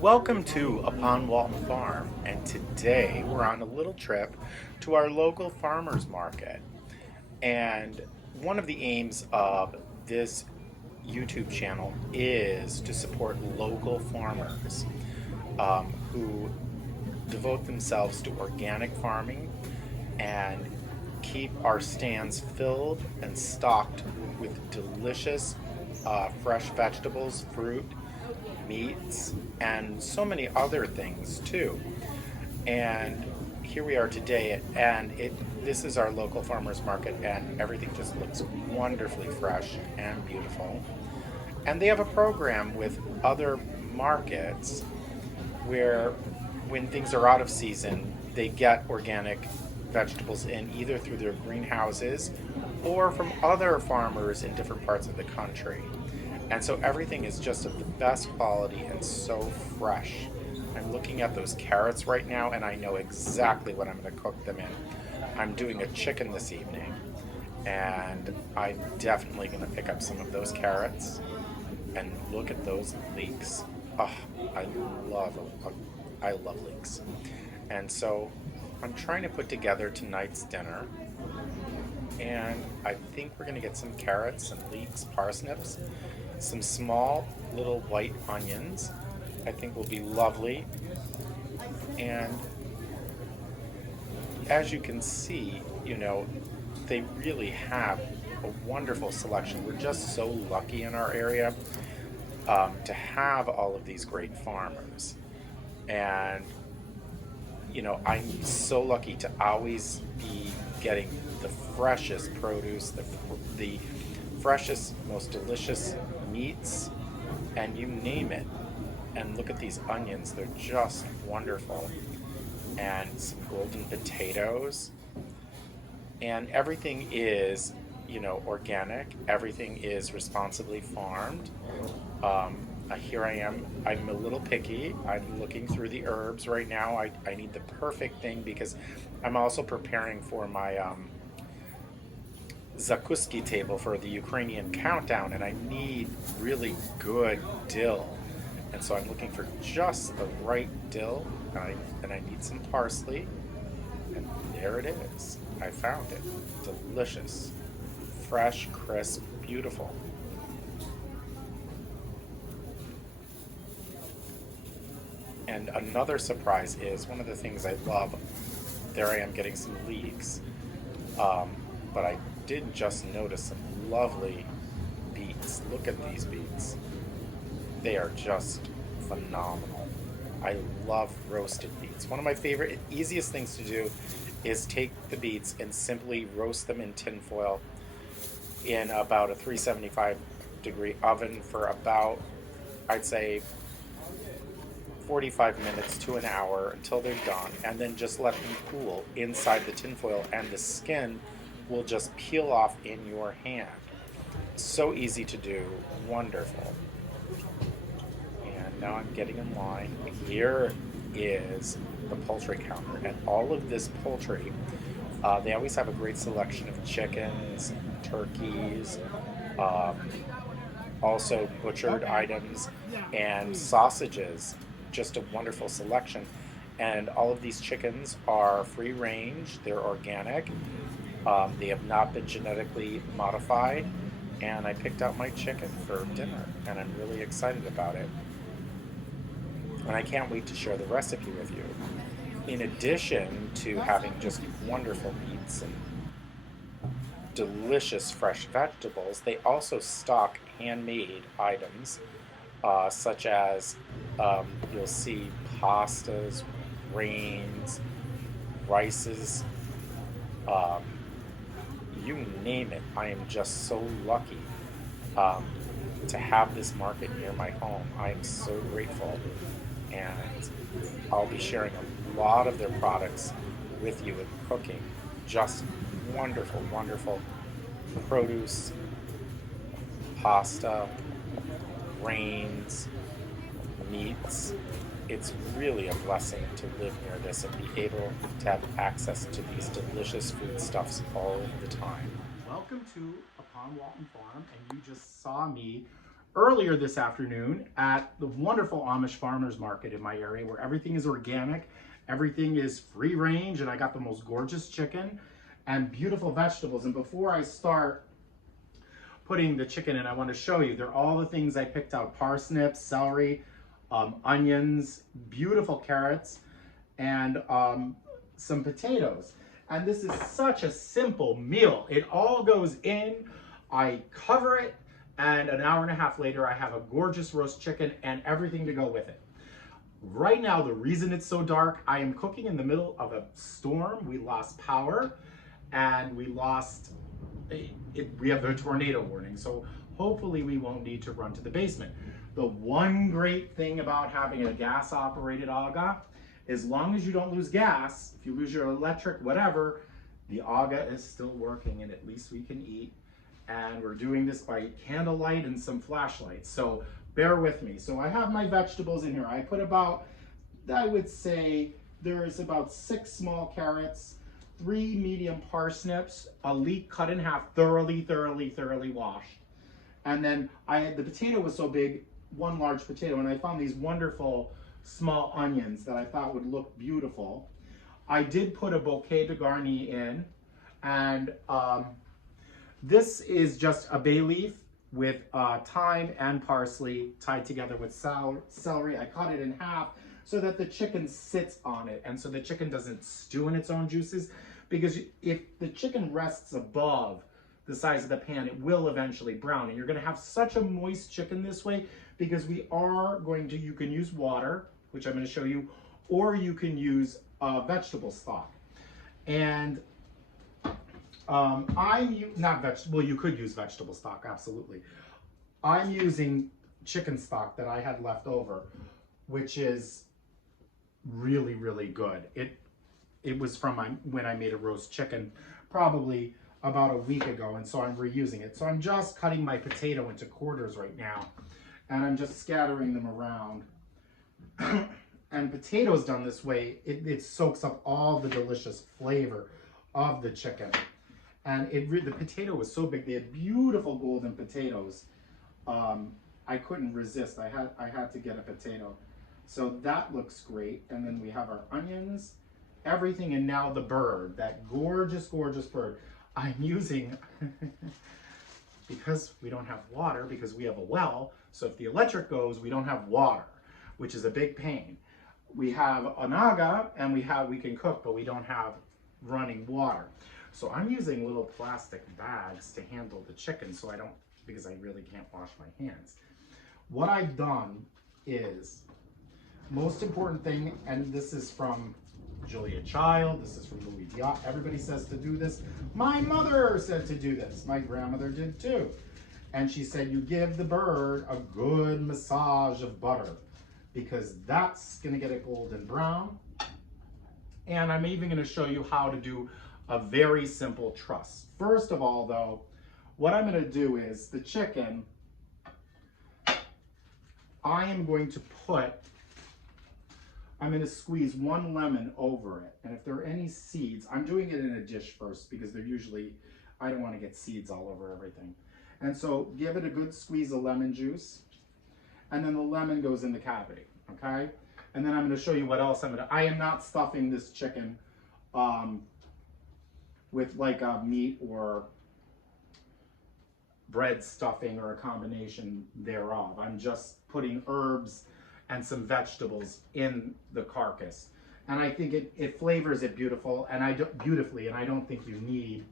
Welcome to Upon Walton Farm, and today we're on a little trip to our local farmers market. And one of the aims of this YouTube channel is to support local farmers who devote themselves to organic farming and keep our stands filled and stocked with delicious fresh vegetables, fruit, meats, and so many other things too. And here we are today, and this is our local farmers market, and everything just looks wonderfully fresh and beautiful. And they have a program with other markets where when things are out of season, they get organic vegetables in either through their greenhouses or from other farmers in different parts of the country. And so everything is just of the best quality and so fresh. I'm looking at those carrots right now and I know exactly what I'm going to cook them in. I'm doing a chicken this evening and I'm definitely going to pick up some of those carrots. And look at those leeks. Oh, I love I love leeks. And so I'm trying to put together tonight's dinner. And I think we're going to get some carrots, some leeks, parsnips, some small little white onions. I think will be lovely. And as you can see, they really have a wonderful selection. We're just so lucky in our area to have all of these great farmers. And I'm so lucky to always be getting the freshest produce, the freshest, most delicious meats, and you name it. And look at these onions, they're just wonderful. And some golden potatoes. And everything is, organic. Everything is responsibly farmed. Here I am. I'm a little picky. I'm looking through the herbs right now. I need the perfect thing because I'm also preparing for my zakuski table for the Ukrainian countdown, and I need really good dill. And so I'm looking for just the right dill, and I need some parsley. And there it is. I found it. Delicious. Fresh, crisp, beautiful. And another surprise is one of the things I love. There I am getting some leeks. But I did just notice some lovely beets. Look at these beets. They are just phenomenal. I love roasted beets. One of my favorite, easiest things to do is take the beets and simply roast them in tin foil in about a 375-degree oven for about, I'd say, 45 minutes to an hour until they're done, and then just let them cool inside the tinfoil, and the skin will just peel off in your hand. So easy to do, wonderful. And now I'm getting in line. Here is the poultry counter, and all of this poultry, they always have a great selection of chickens, turkeys, also butchered items, and sausages. Just a wonderful selection. And all of these chickens are free range, they're organic, they have not been genetically modified, and I picked out my chicken for dinner and I'm really excited about it. And I can't wait to share the recipe with you. In addition to having just wonderful meats and delicious fresh vegetables, they also stock handmade items such as you'll see pastas, grains, rices, you name it. I am just so lucky to have this market near my home. I am so grateful, and I'll be sharing a lot of their products with you in cooking. Just wonderful, wonderful produce, pasta, grains, meats. It's really a blessing to live near this and be able to have access to these delicious foodstuffs all the time. Welcome to Upon Walton Farm, and you just saw me earlier this afternoon at the wonderful Amish farmers market in my area where everything is organic, everything is free range, and I got the most gorgeous chicken and beautiful vegetables. And before I start putting the chicken in, I want to show you, they're all the things I picked out: parsnips, celery, onions, beautiful carrots, and some potatoes. And this is such a simple meal. It all goes in, I cover it, and an hour and a half later, I have a gorgeous roast chicken and everything to go with it. Right now, the reason it's so dark, I am cooking in the middle of a storm. We lost power and we have a tornado warning. So hopefully we won't need to run to the basement. The one great thing about having a gas operated aga, as long as you don't lose gas, if you lose your electric, whatever, the aga is still working and at least we can eat. And we're doing this by candlelight and some flashlights. So bear with me. So I have my vegetables in here. I put about, I would say there's about 6 small carrots, 3 medium parsnips, a leek cut in half, thoroughly washed. And then the potato was so big, 1 large potato, and I found these wonderful small onions that I thought would look beautiful. I did put a Bouquet Garni in, and this is just a bay leaf with thyme and parsley tied together with celery. I cut it in half so that the chicken sits on it and so the chicken doesn't stew in its own juices, because if the chicken rests above the size of the pan, it will eventually brown, and you're going to have such a moist chicken this way because you can use water, which I'm going to show you, or you can use vegetable stock. And you could use vegetable stock, absolutely. I'm using chicken stock that I had left over, which is really, really good. It was from when I made a roast chicken probably about a week ago, and so I'm reusing it. So I'm just cutting my potato into quarters right now, and I'm just scattering them around. And potatoes done this way, it soaks up all the delicious flavor of the chicken. And the potato was so big. They had beautiful golden potatoes. I couldn't resist. I had to get a potato. So that looks great. And then we have our onions, everything, and now the bird, that gorgeous, gorgeous bird. I'm using, because we don't have water, because we have a well, so if the electric goes, we don't have water, which is a big pain. We have an aga, and we can cook, but we don't have running water. So I'm using little plastic bags to handle the chicken because I really can't wash my hands. What I've done is, most important thing, and this is from Julia Child, this is from Louis Diot, everybody says to do this. My mother said to do this. My grandmother did too. And she said you give the bird a good massage of butter, because that's gonna get it golden brown. And I'm even gonna show you how to do a very simple truss. First of all though, what I'm gonna do is the chicken, I'm going to squeeze 1 lemon over it. And if there are any seeds, I'm doing it in a dish first because I don't want to get seeds all over everything. And so give it a good squeeze of lemon juice. And then the lemon goes in the cavity, okay? And then I'm going to show you what else I am not stuffing this chicken with like a meat or bread stuffing or a combination thereof. I'm just putting herbs and some vegetables in the carcass. And I think it flavors it beautifully, and I don't think you need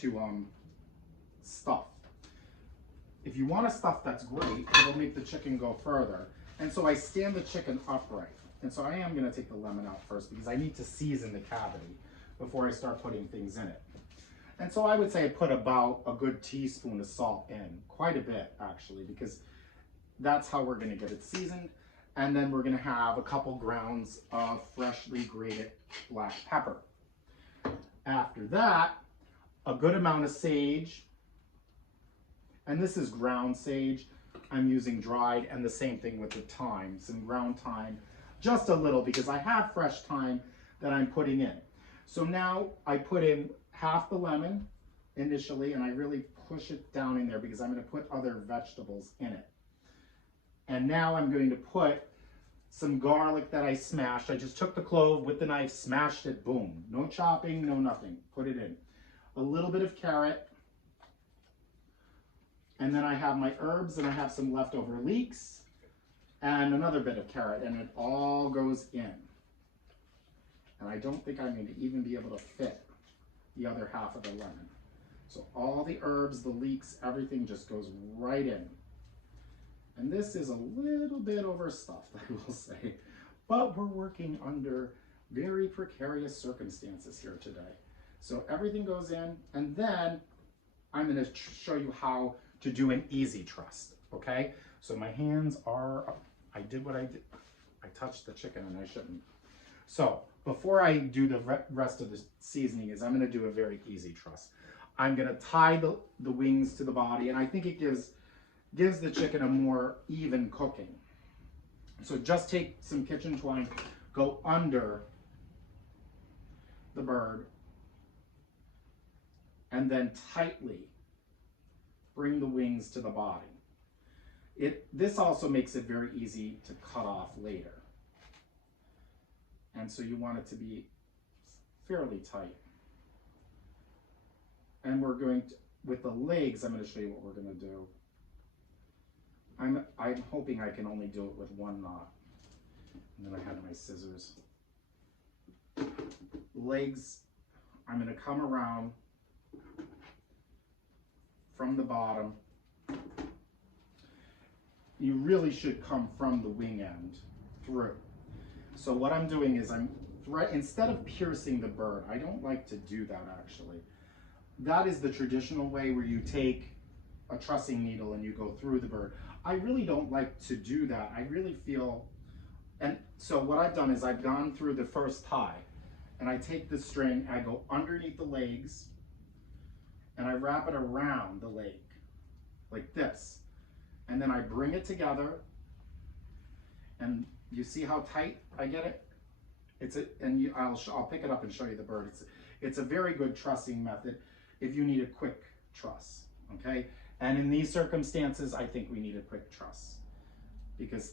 to stuff. If you want to stuff, that's great. It'll make the chicken go further. And so I stand the chicken upright. And so I am going to take the lemon out first because I need to season the cavity before I start putting things in it. And so I would say I put about a good teaspoon of salt in, quite a bit actually, because that's how we're going to get it seasoned. And then we're going to have a couple grounds of freshly grated black pepper. After that, a good amount of sage, and this is ground sage. I'm using dried, and the same thing with the thyme, some ground thyme, just a little because I have fresh thyme that I'm putting in. So now I put in half the lemon initially, and I really push it down in there because I'm going to put other vegetables in it. And now I'm going to put some garlic that I smashed. I just took the clove with the knife, smashed it, boom. No chopping, no nothing. Put it in. A little bit of carrot. And then I have my herbs, and I have some leftover leeks and another bit of carrot, and it all goes in. And I don't think I'm going to even be able to fit the other half of the lemon. So all the herbs, the leeks, everything just goes right in. And this is a little bit overstuffed, I will say, but we're working under very precarious circumstances here today. So everything goes in, and then I'm going to show you how to do an easy truss, okay? So my hands are up. I did what I did. I touched the chicken and I shouldn't. So before I do the rest of the seasoning I'm going to do a very easy truss. I'm going to tie the wings to the body, and I think it gives the chicken a more even cooking. So just take some kitchen twine, go under the bird, and then tightly bring the wings to the body. This also makes it very easy to cut off later. And so you want it to be fairly tight. And we're going to, with the legs, I'm going to show you what we're going to do. I'm hoping I can only do it with one knot. And then I have my scissors. Legs, I'm going to come around from the bottom. You really should come from the wing end through. So what I'm doing is instead of piercing the bird, I don't like to do that actually. That is the traditional way where you take a trussing needle and you go through the bird. I really don't like to do that. I really feel, and so what I've done is I've gone through the first tie, and I take the string, I go underneath the legs, and I wrap it around the leg, like this. And then I bring it together, and you see how tight I get it? I'll pick it up and show you the bird. It's a very good trussing method if you need a quick truss, okay? And in these circumstances, I think we need a quick truss because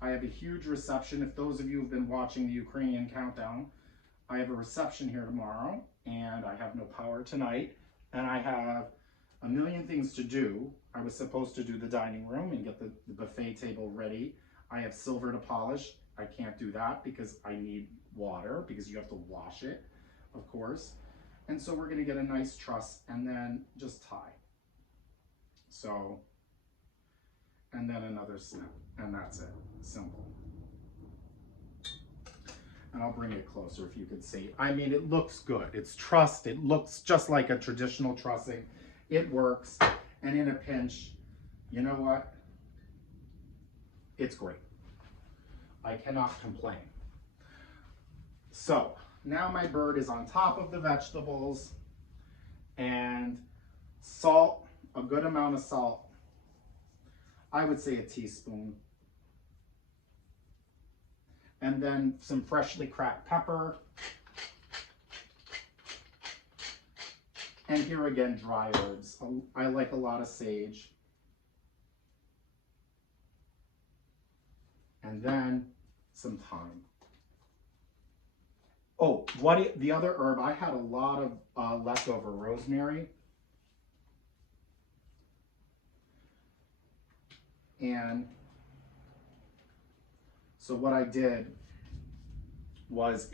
I have a huge reception. If those of you who've been watching the Ukrainian countdown, I have a reception here tomorrow, and I have no power tonight, and I have a million things to do. I was supposed to do the dining room and get the buffet table ready. I have silver to polish. I can't do that because I need water, because you have to wash it, of course. And so we're going to get a nice truss and then just tie. So, and then another snip, and that's it. Simple. And I'll bring it closer if you could see. I mean, it looks good. It's trussed. It looks just like a traditional trussing. It works. And in a pinch, you know what? It's great. I cannot complain. So now my bird is on top of the vegetables, and salt, a good amount of salt. I would say a teaspoon. And then some freshly cracked pepper. And here again, dry herbs. I like a lot of sage. And then some thyme. Oh, the other herb, I had a lot of leftover rosemary. And so what I did was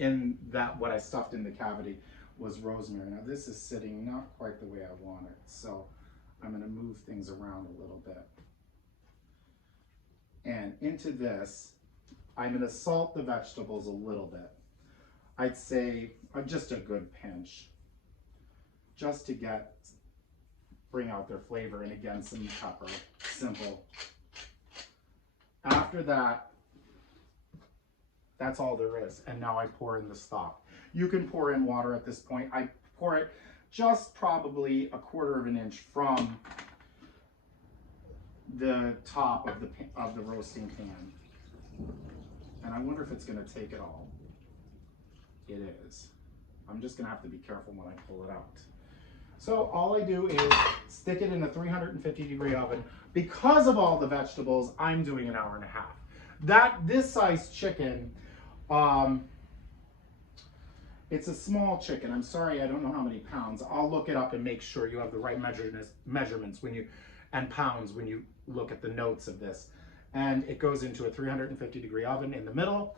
what I stuffed in the cavity was rosemary. Now this is sitting not quite the way I want it, so I'm going to move things around a little bit. And into this, I'm going to salt the vegetables a little bit. I'd say just a good pinch, just to bring out their flavor, and again, some pepper, simple. After that, that's all there is. And now I pour in the stock. You can pour in water at this point. I pour it just probably 1/4 of an inch from the top of the roasting pan. And I wonder if it's going to take it all. It is. I'm just gonna have to be careful when I pull it out. So all I do is stick it in a 350-degree oven. Because of all the vegetables, I'm doing an hour and a half. This size chicken, it's a small chicken. I'm sorry, I don't know how many pounds. I'll look it up and make sure you have the right measurements and pounds when you look at the notes of this. And it goes into a 350-degree oven in the middle.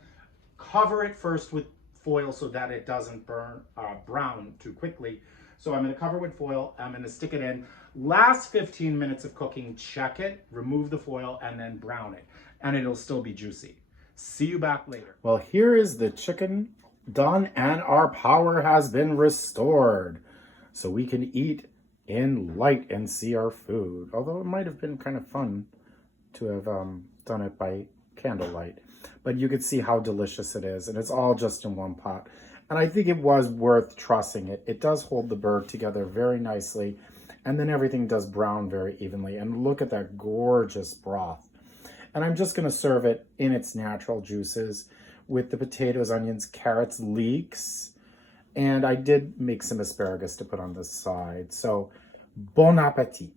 Cover it first with foil so that it doesn't brown too quickly. So I'm going to cover with foil. I'm going to stick it in. Last 15 minutes of cooking, check it, remove the foil, and then brown it. And it'll still be juicy. See you back later. Well, here is the chicken done, and our power has been restored. So we can eat in light and see our food. Although it might have been kind of fun to have done it by candlelight. But you could see how delicious it is. And it's all just in one pot. And I think it was worth trussing it. It does hold the bird together very nicely. And then everything does brown very evenly. And look at that gorgeous broth. And I'm just going to serve it in its natural juices with the potatoes, onions, carrots, leeks. And I did make some asparagus to put on the side. So, bon appetit.